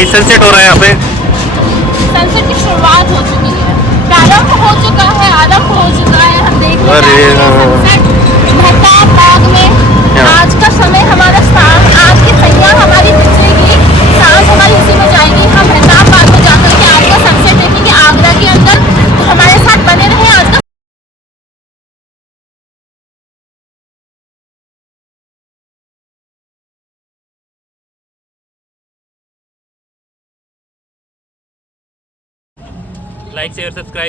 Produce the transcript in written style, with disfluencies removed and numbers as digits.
भाई सनसेट हो रहा है यहाँ पे। सनसेट की शुरुआत हो चुकी है, प्रारंभ हो चुका है, आरंभ हो चुका है। हम देखने जा रहे हैं सनसेट मेहताब बाग में। आज का समय हमारा शाम, आज की सैया हमारी बीतेगी, सांझ हमारी उसी में जाएगी। हम मेहताब बाग में जाकर के आज का सनसेट देखेंगे आगरा के अंदर। तो हमारे साथ बने रहे आज का। Like share subscribe.